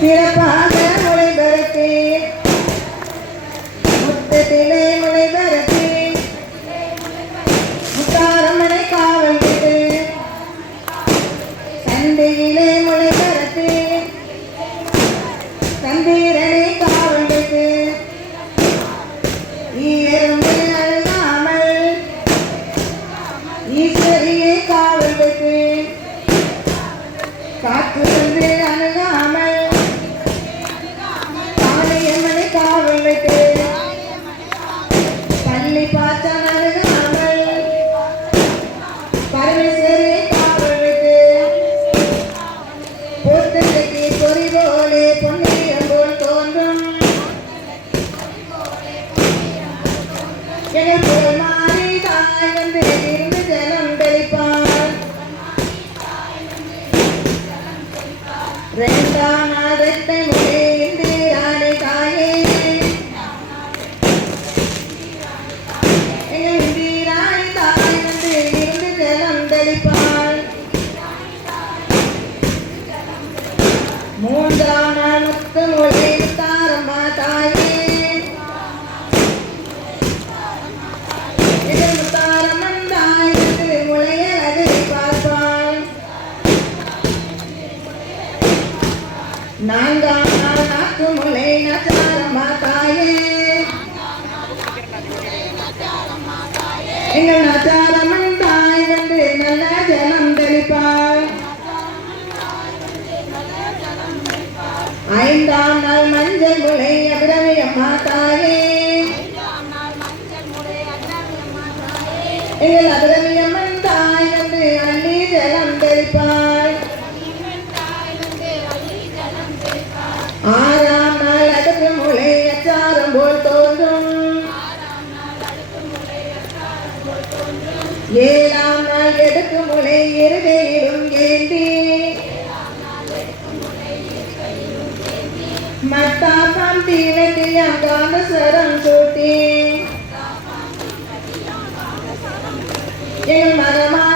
சிறப்பாக முளைபரத்தி முத்தத்திலே முளைபரத்தி முத்தாரம்மனை காவல் விட்டு சந்தையிலே முளைபரத்தி சந்தீரனை காவல் விட்டு ஈரம்பு அழுகாமல் ஈஸ்வரியை காவல் விட்டு காற்று வந்து அணுகாமல் காளியம்மனை காவல் விட்டு பள்ளி பாச்சான் அணுகாமல் பரமேஸ்வரியை காவல் விட்டு பொத்தலைக்கு பொறி போலே பொன்னியம் போல் தோன்றும் என போல் மாறி தாய் வந்து இருந்து ஜலம் தெளிப்பார். ரெண்டாம் நாள் ரெட்டை முறை இந்திராணி தாயே எங்கள் இந்திராணி தாய் வந்து இருந்து ஜலம் தெளிப்பாள். மூன்றாம் நாள் முத்து மொழி முத்தாரம்மா தாயே எங்கள் முத்தாரம்மன் தாய் வந்து முளையழகை பார்ப்பாள். நான்காம் நாள் நாக்கு முளை நச்சாரம்மா தாயே எங்கள் நச்சாரம்மன் தாய் வந்து நல்ல ஜலம் தெளிப்பாள். ஐந்தாம் நாள் மஞ்சள் முளை அபிரவி அம்மா தாயே எங்கள் அபிரவி அம்மன் தாய் வந்து அள்ளி ஜலம் தெளிப்பாள். ஆறாம் நாள் அடுக்கு முளை அச்சாரம் போல் தோன்றும். ஏழாம் நாள் எடுக்கு முளை இருகையிலும் ஏந்தி மத்தாப்பாம் தீவெட்டியாம் காந்தஸ்வரம் சூட்டி எங்கள் மகமா